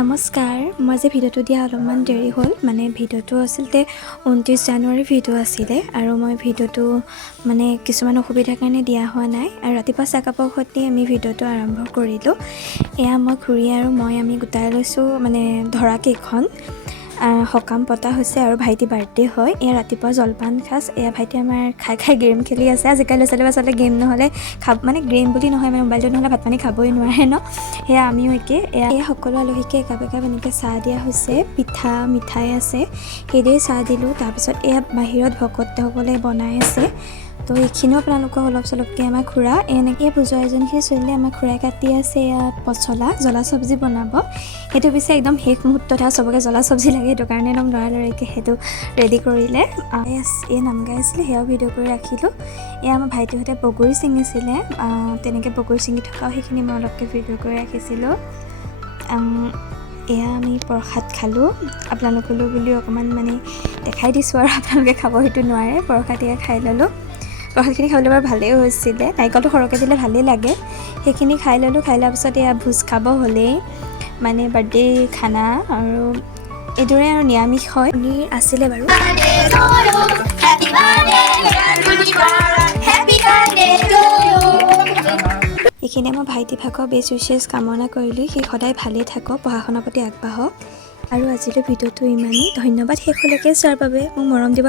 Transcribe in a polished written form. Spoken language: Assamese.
নমস্কাৰ মই যে ভিডিঅ'টো দিয়া অলপমান দেৰি হ'ল মানে ভিডিঅ'টো আচলতে 29 জানুৱাৰীৰ ভিডিঅ' আছিলে আৰু মই ভিডিঅ'টো মানে কিছুমান অসুবিধাৰ কাৰণে দিয়া হোৱা নাই আৰু ৰাতিপুৱা চাহকাপৰ সৈতে আমি ভিডিঅ'টো আৰম্ভ কৰিলোঁ। এয়া মই খুৰী আৰু আমি গোটাই লৈছোঁ মানে ধৰা কেকখন সকাম পতা হৈছে আৰু ভাইটি বাৰ্থডে হয়। এয়া ৰাতিপুৱা জলপান খাজ। এয়া ভাইটি আমাৰ খাই গেম খেলি আছে। আজিকালি ল'ৰা ছোৱালী আচলতে গেম নহ'লে মানে গেম বুলি নহয় মানে মোবাইলটো নহ'লে ভাত পানী খাবই নোৱাৰে ন। সেয়া আমিও একে। এয়া সকলো আলহীকে একাপ এনেকৈ চাহ দিয়া হৈছে। পিঠা মিঠাই আছে সেইদৰে চাহ দিলোঁ। তাৰপিছত এয়া বাহিৰত ভকতসকলে বনাই আছে। তো এইখিনিও আপোনালোকক অলপ চলপকৈ আমাৰ খুৰা এনেকৈ পূজা আয়োজনখিনি চলিলে আমাৰ খুৰাই কাটি আছে এয়া পচলা জ্বলা চব্জি বনাব। সেইটো পিছে একদম শেষ মুহূৰ্তত চবকে জ্বলা চব্জি লাগে, সেইটো কাৰণে একদম লৰালৰিকৈ সেইটো ৰেডি কৰিলে। এই নাম গাই আছিলে সেয়াও ভিডিঅ' কৰি ৰাখিলোঁ। এয়া আমাৰ ভাইটিহঁতে বগৰী ছিঙিছিলে, তেনেকৈ বগৰী ছিঙি থকাও সেইখিনি মই অলপকৈ ভিডিঅ' কৰি ৰাখিছিলোঁ। এয়া আমি প্ৰসাদ খালোঁ আপোনালোকলৈ বুলি অকণমান মানে দেখাই দিছোঁ আৰু আপোনালোকে খাব সেইটো নোৱাৰে। প্ৰসাদ এয়া খাই ল'লোঁ। প্ৰসাদখিনি খাবলৈ বাৰু ভালেই হৈছিলে, নাৰিকলটো সৰহকৈ দিলে ভালেই লাগে। সেইখিনি খাই ল'লোঁ। খাই লোৱাৰ পিছত এয়া ভোজ খাব হ'লেই মানে বাৰ্থডে খানা আৰু এইদৰে আৰু নিৰামিষ হয়। পনীৰ আছিলে বাৰু। এইখিনিয়ে মই ভাইটি ভাগৰ বেষ্ট উইচেছ কামনা কৰিলোঁ। সি সদায় ভালেই থাকক, পঢ়া শুনাৰ প্ৰতি আগবাঢ়ক। আৰু আজিলৈ ভিডিঅ'টো ইমানেই। ধন্যবাদ শেষলৈকে চোৱাৰ বাবে। মোক মৰম দিব।